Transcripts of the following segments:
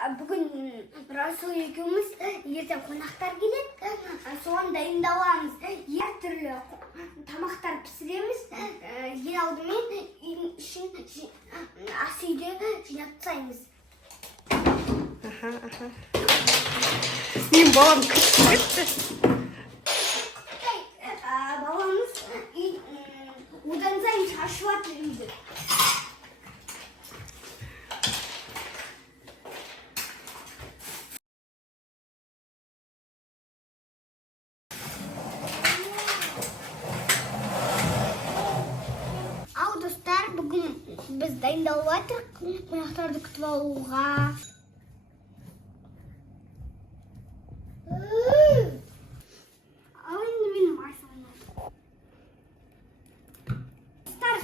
бүгін Расул екеуміз ертең қонақтар келеді. Соған дайындаламыз. Ер түрлі тамақтар пісіреміз. Ең алдымен үйдің ішін ас үйде жинап тастаймыз. Менің балам кетті. Баламыз одан сайын шашып жатыр үйді. Ал достар, бүгін біз дайындалып жатырмық қонақтарды күтіп алуға. Ал енді мен марсалаймын. Достар,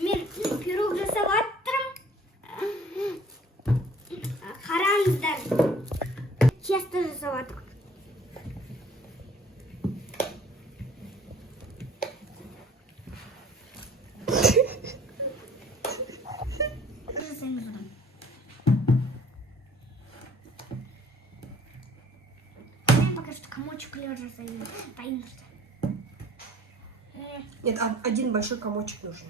мен пирог жасап жатырмын. Қараңыздар. Тесто жасап жатырмық. Пока что комочек лежит таинство. Нет, один большой комочек нужен.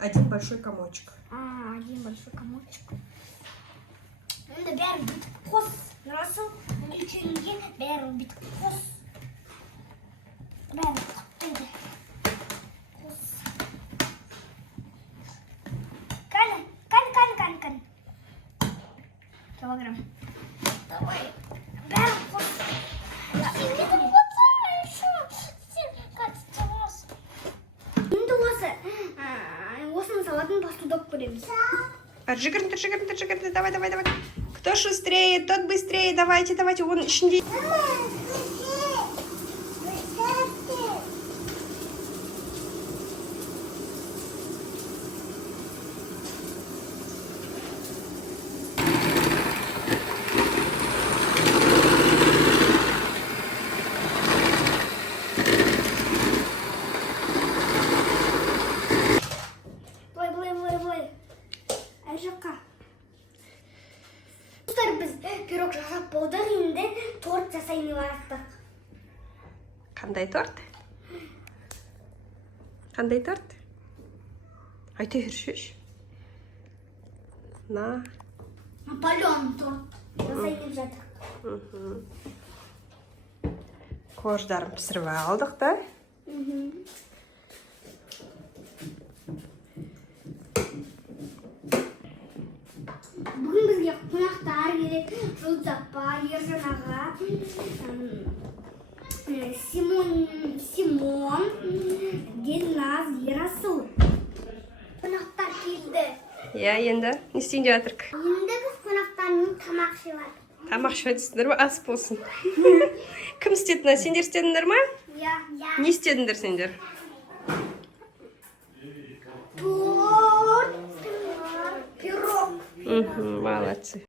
Один большой комочек. Один большой комочек. Енді бәрі бітіп қос. Расыл үлкенге бәрі бітіп қос. Бәрі құттайды. Қос. Кәні. Килограмм. Давай. Бәрі қос. Енді осының салатын тастудап көреміз. Жигірді, давай. Кто шустрее, тот быстрее. Давайте, он ішінде. Былай. Әр жаққа. Достар, біз пирог жасап болдық, енді торт жасайын деп жатырмық. Қандай торт? Айта жүршеш. Наполеон торт жасайын деп жатырмық. Қождарын пісіріп алдық да. Бүгін бізге қонақтар керек. Жұлдыз апа, Ержан аға, Симон, Дилназ, Ерасыл. Қонақтар келді. Енді не істейін деп жатырмық? Енді біз қонақтармен тамақ жеп жатырмық. Тамақ ішіп жатырсыңдар ма? Ас болсын. Кім істеді? Сендер істедіңдер ма? Я. Не істедіңдер сендер? Торт, пирог. Молодцы.